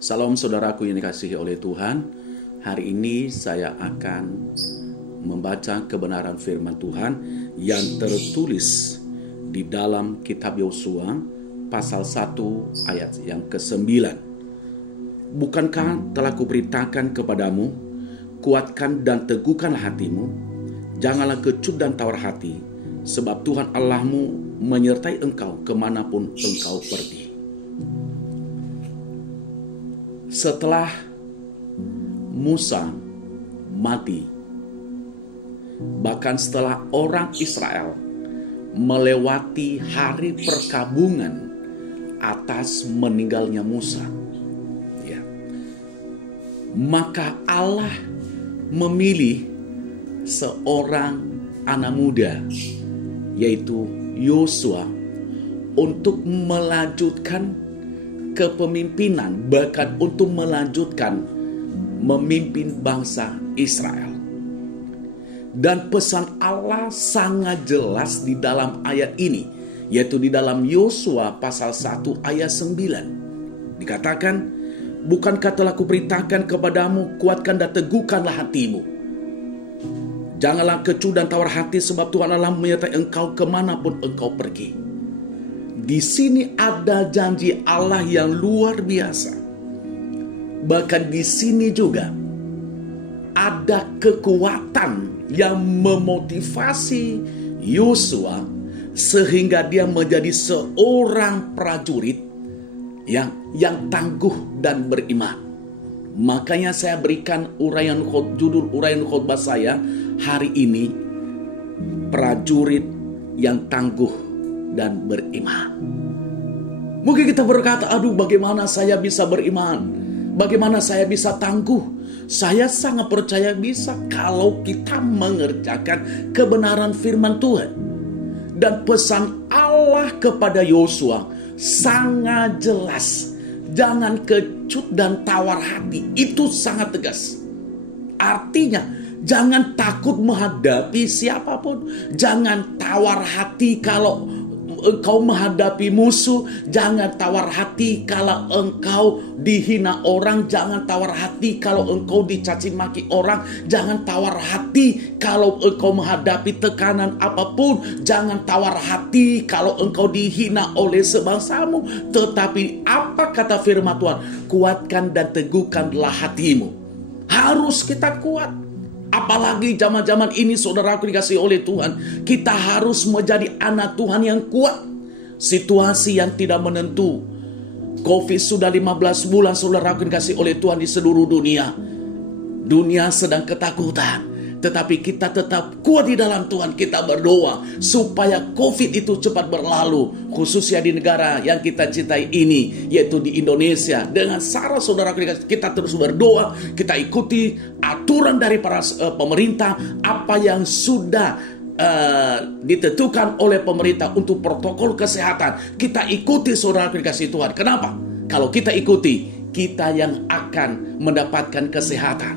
Salam saudaraku yang dikasihi oleh Tuhan. Hari ini saya akan membaca kebenaran firman Tuhan yang tertulis di dalam kitab Yosua pasal 1 ayat yang ke-9. Bukankah telah kuberitakan kepadamu, kuatkan dan teguhkanlah hatimu, janganlah kecut dan tawar hati, sebab Tuhan Allahmu menyertai engkau kemanapun engkau pergi. Setelah Musa mati, bahkan setelah orang Israel melewati hari perkabungan atas meninggalnya Musa, maka Allah memilih seorang anak muda, yaitu Yosua, untuk melanjutkan kepemimpinan, bahkan untuk melanjutkan memimpin bangsa Israel. Dan pesan Allah sangat jelas di dalam ayat ini, yaitu di dalam Yosua pasal 1 ayat 9. Dikatakan, bukankah telah kuberitakan kepadamu, kuatkan dan teguhkanlah hatimu, janganlah kecut dan tawar hati, sebab Tuhan Allah menyertai engkau kemanapun engkau pergi. Di sini ada janji Allah yang luar biasa. Bahkan di sini juga ada kekuatan yang memotivasi Yosua sehingga dia menjadi seorang prajurit yang tangguh dan beriman. Makanya saya berikan judul uraian khotbah saya hari ini, prajurit yang tangguh dan beriman. Mungkin kita berkata, aduh bagaimana saya bisa beriman? Bagaimana saya bisa tangguh? Saya sangat percaya bisa kalau kita mengerjakan kebenaran firman Tuhan. Dan pesan Allah kepada Yosua sangat jelas. Jangan kecut dan tawar hati. Itu sangat tegas. Artinya, jangan takut menghadapi siapapun. Jangan tawar hati kalau engkau menghadapi musuh. Jangan tawar hati kalau engkau dihina orang. Jangan tawar hati kalau engkau dicaci maki orang. Jangan tawar hati kalau engkau menghadapi tekanan apapun. Jangan tawar hati kalau engkau dihina oleh sebangsamu. Tetapi apa kata firman Tuhan? Kuatkan dan teguhkanlah hatimu. Harus kita kuat. Apalagi zaman-zaman ini, saudaraku dikasihi oleh Tuhan, kita harus menjadi anak Tuhan yang kuat. Situasi yang tidak menentu, COVID sudah 15 bulan, saudaraku dikasihi oleh Tuhan, di seluruh dunia. Dunia sedang ketakutan, tetapi kita tetap kuat di dalam Tuhan. Kita berdoa supaya COVID itu cepat berlalu, khususnya di negara yang kita cintai ini, yaitu di Indonesia. Dengan cara saudaraku dikasihi, kita terus berdoa, kita ikuti aturan dari para pemerintah, apa yang sudah ditentukan oleh pemerintah untuk protokol kesehatan. Kita ikuti, saudaraku dikasihi Tuhan. Kenapa? Kalau kita ikuti, kita yang akan mendapatkan kesehatan.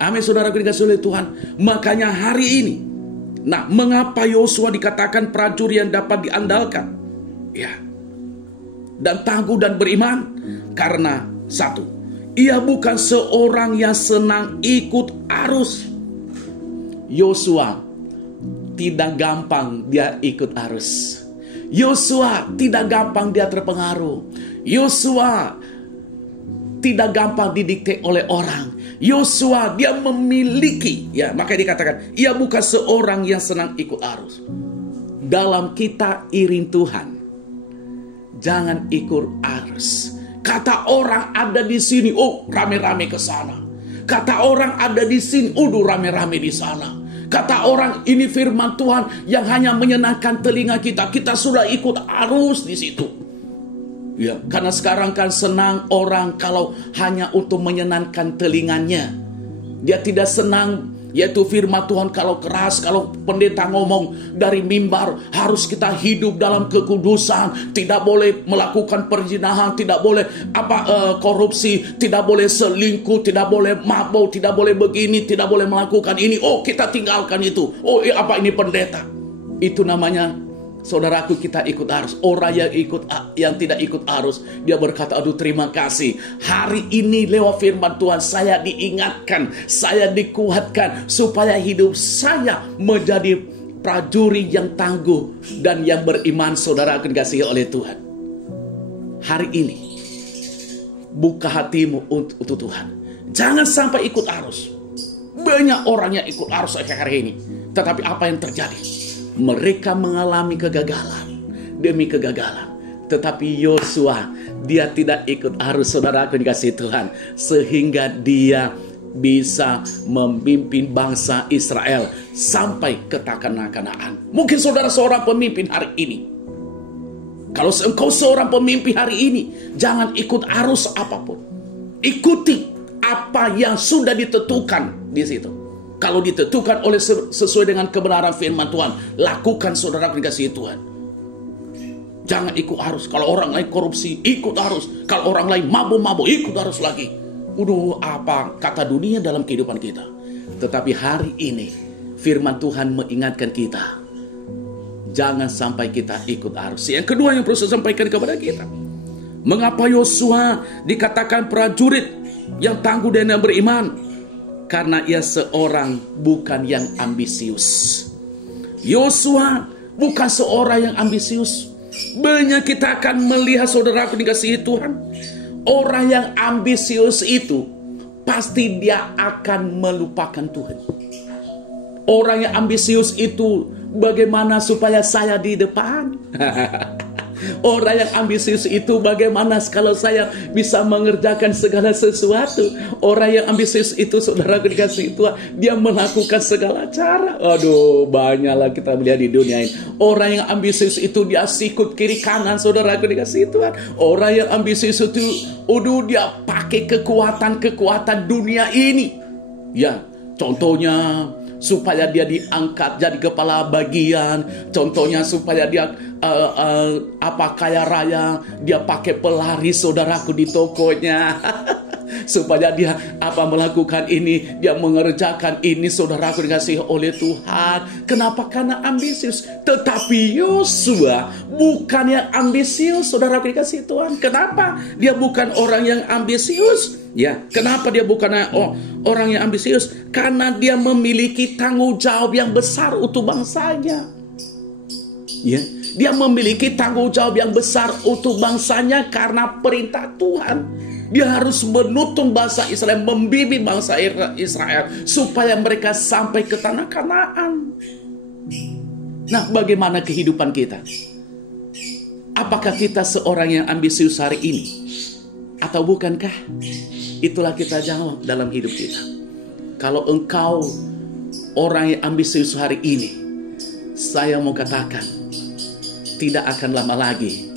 Amin, saudaraku dikasihi oleh Tuhan. Makanya hari ini, mengapa Yosua dikatakan prajurit yang dapat diandalkan? Dan tangguh dan beriman? Karena satu, ia bukan seorang yang senang ikut arus. Yosua tidak gampang dia ikut arus. Yosua tidak gampang dia terpengaruh. Yosua tidak gampang didikte oleh orang. Yosua dia memiliki, makanya dikatakan ia bukan seorang yang senang ikut arus. Dalam kita iring Tuhan, jangan ikut arus. Kata orang ada di sini, oh rame-rame ke sana. Kata orang ada di sini, rame-rame di sana. Kata orang ini firman Tuhan yang hanya menyenangkan telinga kita. Kita sudah ikut arus di situ. Karena sekarang kan senang orang kalau hanya untuk menyenangkan telinganya. Dia tidak senang yaitu firman Tuhan kalau keras, kalau pendeta ngomong dari mimbar, harus kita hidup dalam kekudusan, tidak boleh melakukan perzinahan, tidak boleh korupsi, tidak boleh selingkuh, tidak boleh mabuk, tidak boleh begini, tidak boleh melakukan ini. Oh, kita tinggalkan itu. Oh, apa ini pendeta? Itu namanya Saudaraku, kita ikut arus. Orang yang tidak ikut arus, dia berkata, aduh terima kasih. Hari ini lewat firman Tuhan, saya diingatkan, saya dikuatkan, supaya hidup saya menjadi prajurit yang tangguh dan yang beriman. Saudara akan dikasihi oleh Tuhan. Hari ini, buka hatimu untuk Tuhan. Jangan sampai ikut arus. Banyak orang yang ikut arus hari ini. Tetapi apa yang terjadi? Mereka mengalami kegagalan demi kegagalan. Tetapi Yosua, dia tidak ikut arus, saudara aku dikasih Tuhan. Sehingga dia bisa memimpin bangsa Israel sampai ke tanah Kanaan. Mungkin saudara seorang pemimpin hari ini. Kalau engkau seorang pemimpin hari ini, jangan ikut arus apapun. Ikuti apa yang sudah ditentukan di situ. Kalau ditentukan oleh sesuai dengan kebenaran firman Tuhan, lakukan, saudara dikasihi Tuhan. Jangan ikut arus. Kalau orang lain korupsi, ikut arus. Kalau orang lain mabuk-mabuk, ikut arus lagi. Udah apa kata dunia dalam kehidupan kita. Tetapi hari ini firman Tuhan mengingatkan kita, jangan sampai kita ikut arus. Yang kedua yang perlu saya sampaikan kepada kita, mengapa Yosua dikatakan prajurit yang tangguh dan yang beriman? Karena ia seorang bukan yang ambisius. Yosua bukan seorang yang ambisius. Banyak kita akan melihat, saudaraku dikasihi Tuhan, orang yang ambisius itu pasti dia akan melupakan Tuhan. Orang yang ambisius itu, bagaimana supaya saya di depan? Orang yang ambisius itu, bagaimana kalau saya bisa mengerjakan segala sesuatu? Orang yang ambisius itu, saudara dikasih Tuhan, dia melakukan segala cara. Aduh, banyaklah kita melihat di dunia ini. Orang yang ambisius itu, dia sikut kiri kanan, saudara dikasih Tuhan. Orang yang ambisius itu, dia pakai kekuatan dunia ini. Ya, contohnya supaya dia diangkat jadi kepala bagian. Contohnya supaya dia kaya raya, dia pakai pelaris, saudaraku, di tokonya. Supaya dia melakukan ini, dia mengerjakan ini, saudaraku dikasihi oleh Tuhan. Kenapa? Karena ambisius. Tetapi Yosua bukan yang ambisius, saudaraku dikasihi Tuhan. Kenapa dia bukan orang yang ambisius? Ya, kenapa dia bukan orang yang ambisius? Karena dia memiliki tanggung jawab yang besar untuk bangsanya. Ya, dia memiliki tanggung jawab yang besar untuk bangsanya karena perintah Tuhan. Dia harus menuntun bangsa Israel, membimbing bangsa Israel supaya mereka sampai ke tanah Kanaan. Nah, bagaimana kehidupan kita? Apakah kita seorang yang ambisius hari ini? Atau bukankah? Itulah kita jawab dalam hidup kita. Kalau engkau orang yang ambisius hari ini, saya mau katakan, tidak akan lama lagi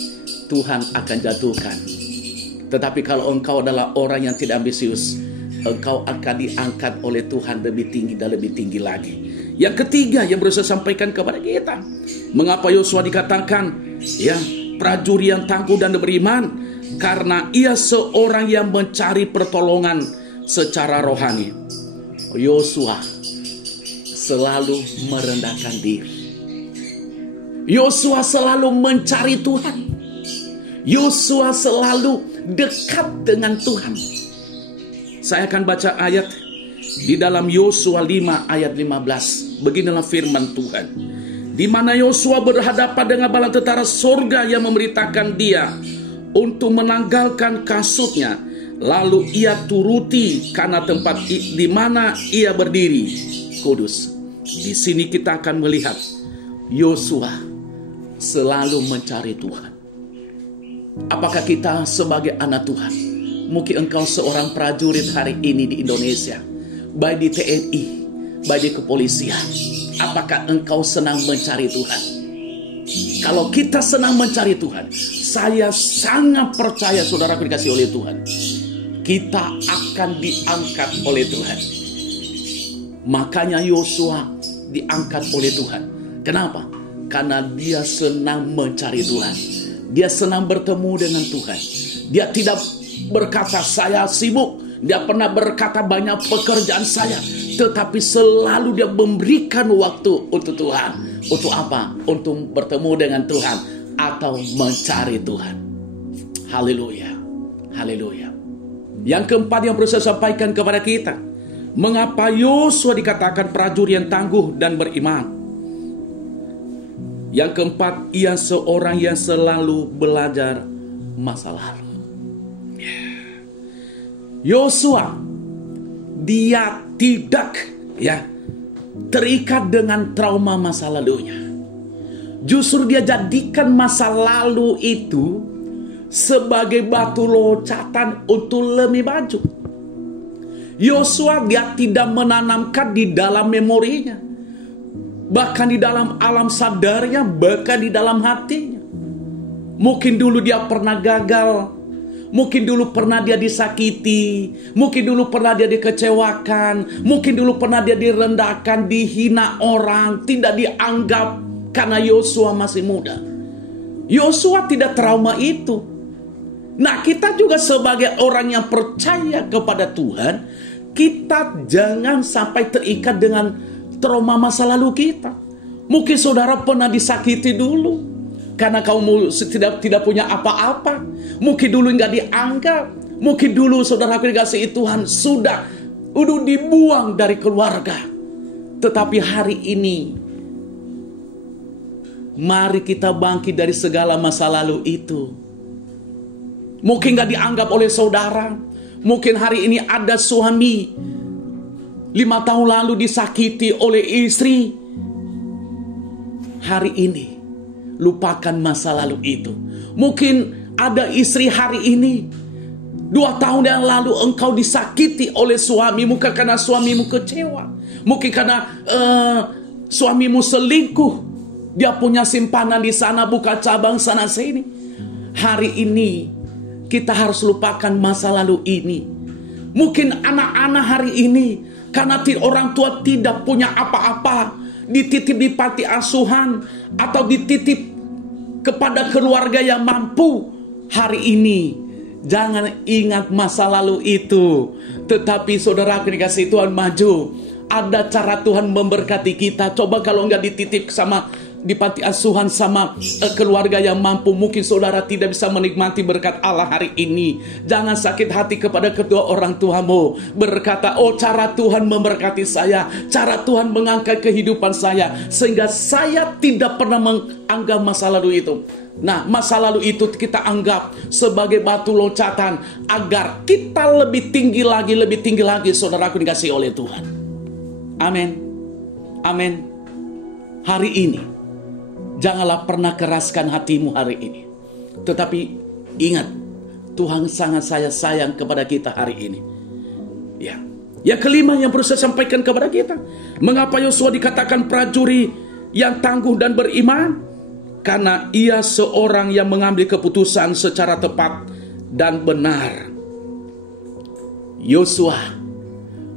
Tuhan akan jatuhkan. Tetapi kalau engkau adalah orang yang tidak ambisius, engkau akan diangkat oleh Tuhan lebih tinggi dan lebih tinggi lagi. Yang ketiga yang perlu saya sampaikan kepada kita, mengapa Yosua dikatakan prajurit yang tangguh dan beriman? Karena ia seorang yang mencari pertolongan secara rohani. Yosua selalu merendahkan diri. Yosua selalu mencari Tuhan. Yosua selalu dekat dengan Tuhan. Saya akan baca ayat di dalam Yosua 5 ayat 15. Beginilah firman Tuhan. Di mana Yosua berhadapan dengan bala tentara sorga yang memerintahkan dia untuk menanggalkan kasutnya, lalu ia turuti karena tempat di mana ia berdiri kudus. Di sini kita akan melihat Yosua selalu mencari Tuhan. Apakah kita sebagai anak Tuhan, mungkin engkau seorang prajurit hari ini di Indonesia, baik di TNI, baik di kepolisian, apakah engkau senang mencari Tuhan? Kalau kita senang mencari Tuhan, saya sangat percaya, saudaraku dikasih oleh Tuhan, kita akan diangkat oleh Tuhan. Makanya Yosua diangkat oleh Tuhan. Kenapa? Karena dia senang mencari Tuhan. Dia senang bertemu dengan Tuhan. Dia tidak berkata saya sibuk. Dia pernah berkata banyak pekerjaan saya. Tetapi selalu dia memberikan waktu untuk Tuhan. Untuk apa? Untuk bertemu dengan Tuhan atau mencari Tuhan. Haleluya. Haleluya. Yang keempat yang perlu saya sampaikan kepada kita, mengapa Yosua dikatakan prajurit yang tangguh dan beriman? Yang keempat, ia seorang yang selalu belajar masa lalu. Yosua, dia tidak terikat dengan trauma masa lalunya. Justru dia jadikan masa lalu itu sebagai batu loncatan untuk lebih maju. Yosua dia tidak menanamkan di dalam memorinya, bahkan di dalam alam sadarnya, bahkan di dalam hatinya. Mungkin dulu dia pernah gagal, mungkin dulu pernah dia disakiti, mungkin dulu pernah dia dikecewakan, mungkin dulu pernah dia direndahkan, dihina orang, tidak dianggap karena Yosua masih muda. Yosua tidak trauma itu. Nah, kita juga sebagai orang yang percaya kepada Tuhan, kita jangan sampai terikat dengan trauma masa lalu kita. Mungkin saudara pernah disakiti dulu karena kamu tidak punya apa-apa. Mungkin dulu nggak dianggap. Mungkin dulu saudara dikasihi Tuhan sudah dibuang dari keluarga. Tetapi hari ini, mari kita bangkit dari segala masa lalu itu. Mungkin gak dianggap oleh saudara. Mungkin hari ini ada suami 5 tahun lalu disakiti oleh istri. Hari ini lupakan masa lalu itu. Mungkin ada istri hari ini 2 tahun yang lalu engkau disakiti oleh suamimu karena suamimu kecewa. Mungkin karena suamimu selingkuh. Dia punya simpanan di sana, buka cabang sana sini. Hari ini kita harus lupakan masa lalu ini. Mungkin anak-anak hari ini, karena orang tua tidak punya apa-apa, dititip di panti asuhan, atau dititip kepada keluarga yang mampu. Hari ini, jangan ingat masa lalu itu. Tetapi saudara dikasih Tuhan, maju. Ada cara Tuhan memberkati kita. Coba kalau nggak dititip di panti asuhan sama keluarga yang mampu, mungkin saudara tidak bisa menikmati berkat Allah hari ini. Jangan sakit hati kepada kedua orang tuamu, berkata, oh cara Tuhan memberkati saya, cara Tuhan mengangkat kehidupan saya, sehingga saya tidak pernah menganggap masa lalu itu. Nah, masa lalu itu kita anggap sebagai batu loncatan agar kita lebih tinggi lagi, saudaraku dikasih oleh Tuhan. Amin. Amin. Hari ini janganlah pernah keraskan hatimu hari ini. Tetapi ingat, Tuhan sangat sayang kepada kita hari ini. Ya. Yang kelima yang perlu saya sampaikan kepada kita, mengapa Yosua dikatakan prajurit yang tangguh dan beriman? Karena ia seorang yang mengambil keputusan secara tepat dan benar. Yosua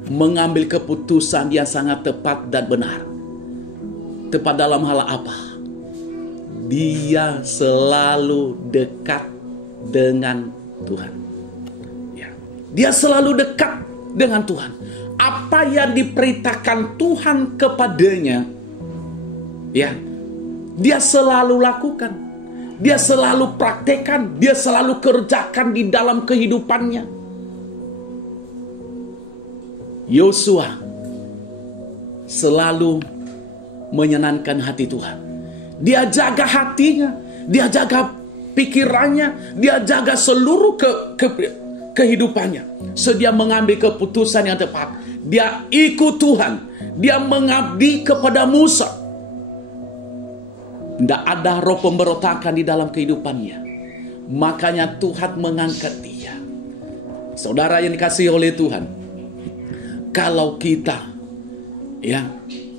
mengambil keputusan yang sangat tepat dan benar. Tepat dalam hal apa? Dia selalu dekat dengan Tuhan. Ya. Dia selalu dekat dengan Tuhan. Apa yang diperintahkan Tuhan kepadanya, ya, dia selalu lakukan. Dia selalu praktekkan. Dia selalu kerjakan di dalam kehidupannya. Yosua selalu menyenangkan hati Tuhan. Dia jaga hatinya, dia jaga pikirannya, dia jaga seluruh kehidupannya. Sedia mengambil keputusan yang tepat. Dia ikut Tuhan. Dia mengabdi kepada Musa. Tidak ada roh pemberontakan di dalam kehidupannya. Makanya Tuhan mengangkat dia. Saudara yang dikasihi oleh Tuhan, kalau kita, ya,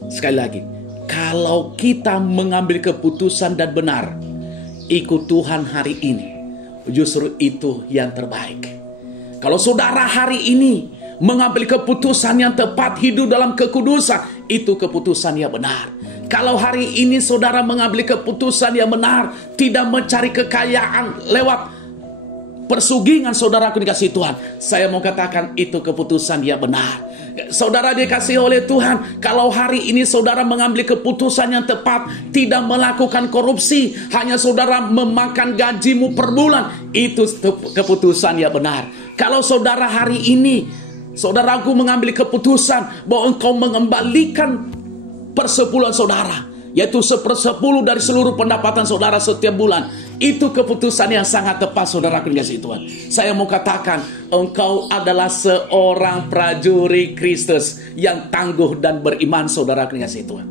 sekali lagi, kalau kita mengambil keputusan dan benar, ikut Tuhan hari ini, justru itu yang terbaik. Kalau saudara hari ini mengambil keputusan yang tepat, hidup dalam kekudusan, itu keputusan yang benar. Kalau hari ini saudara mengambil keputusan yang benar, tidak mencari kekayaan lewat persugingan, saudaraku dikasih Tuhan, saya mau katakan itu keputusan yang benar. Saudara dikasihi oleh Tuhan, kalau hari ini saudara mengambil keputusan yang tepat, tidak melakukan korupsi, hanya saudara memakan gajimu per bulan, itu keputusan yang benar. Kalau saudara hari ini, saudaraku mengambil keputusan bahwa engkau mengembalikan persepuluhan saudara, yaitu 1/10 dari seluruh pendapatan saudara setiap bulan, itu keputusan yang sangat tepat, saudara kasih Tuhan. Saya mau katakan, engkau adalah seorang prajurit Kristus yang tangguh dan beriman, saudara kasih Tuhan.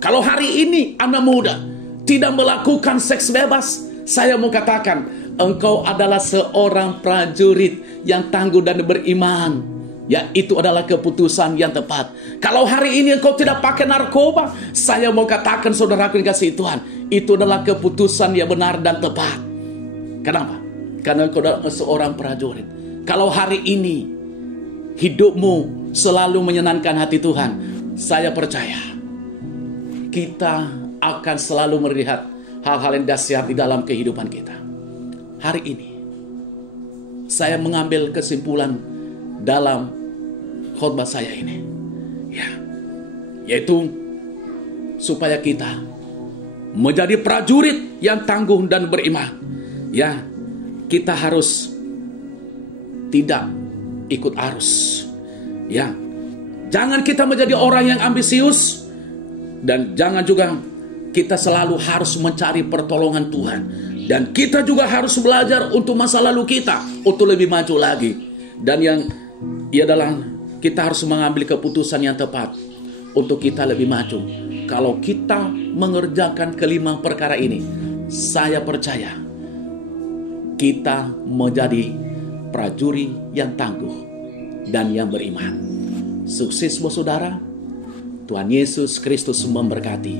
Kalau hari ini anak muda tidak melakukan seks bebas, saya mau katakan, engkau adalah seorang prajurit yang tangguh dan beriman. Ya, itu adalah keputusan yang tepat. Kalau hari ini engkau tidak pakai narkoba, saya mau katakan, saudaraku yang kasih Tuhan, itu adalah keputusan yang benar dan tepat. Kenapa? Karena engkau adalah seorang prajurit. Kalau hari ini hidupmu selalu menyenangkan hati Tuhan, saya percaya kita akan selalu melihat hal-hal yang dahsyat di dalam kehidupan kita. Hari ini saya mengambil kesimpulan dalam khotbah saya ini, ya, yaitu supaya kita menjadi prajurit yang tangguh dan beriman. Ya, kita harus tidak ikut arus. Ya, jangan kita menjadi orang yang ambisius, dan jangan juga kita selalu harus mencari pertolongan Tuhan. Dan kita juga harus belajar untuk masa lalu kita, untuk lebih maju lagi. Dan yang adalah kita harus mengambil keputusan yang tepat untuk kita lebih maju. Kalau kita mengerjakan kelima perkara ini, saya percaya kita menjadi prajurit yang tangguh dan yang beriman. Sukses buat saudara. Tuhan Yesus Kristus memberkati.